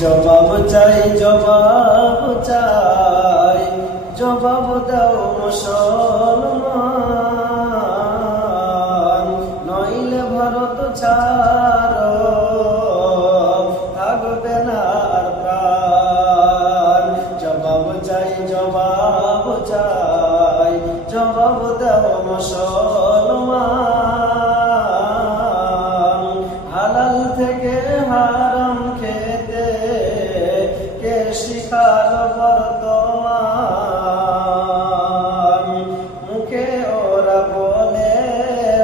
জবাব চাই, জবাব চাই, জবাব দাও মুসলমান, নইলে ভারত ছাড়ো থাকবে না আর প্রাণ। জবাব চাই, জবাব চাই, জবাব দাও মুসলমান, হালাল থেকে হারাম খেতে কে শিখালো বর্তমান। মুখে ওরা বলে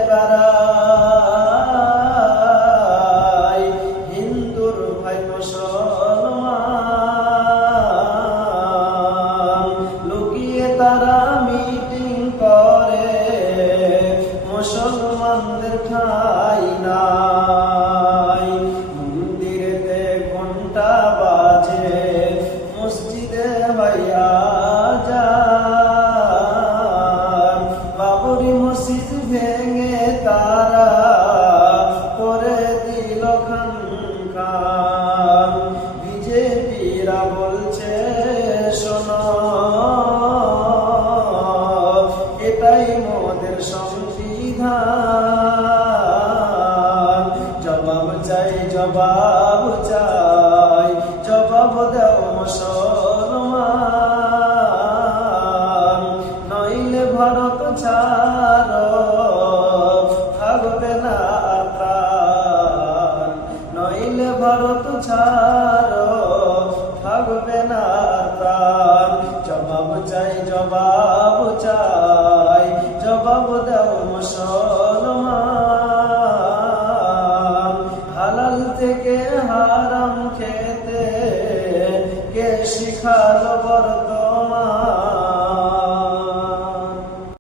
বেড়ায় হিন্দুর ভাই মুসলমান, লুকিয়ে তারা মিটিং করে মুসলমানদের ঠাঁই নাই। মন্দিরেতে ঘন্টা বাজে, মসজিদে ভাইয়া যান, বাবরি মসজিদ ভেঙে তারা করে দিল খান। বিজেপিরা বলছে শোনো, এটাই মোদের সংবিধান। জবাব চাই, জবাব চাই, জবাব দাও মুসলমান, নইলে ভারত ছাড়ো থাকবে না আর প্রাণ। নইলে ভারত ছাড়ো থাকবে না আর প্রাণ। জবাব চাই, জবাব চাই, জবাব দাও মুসলমান, হালাল থেকে হারাম খেতে কে শিখালো বর্তমান।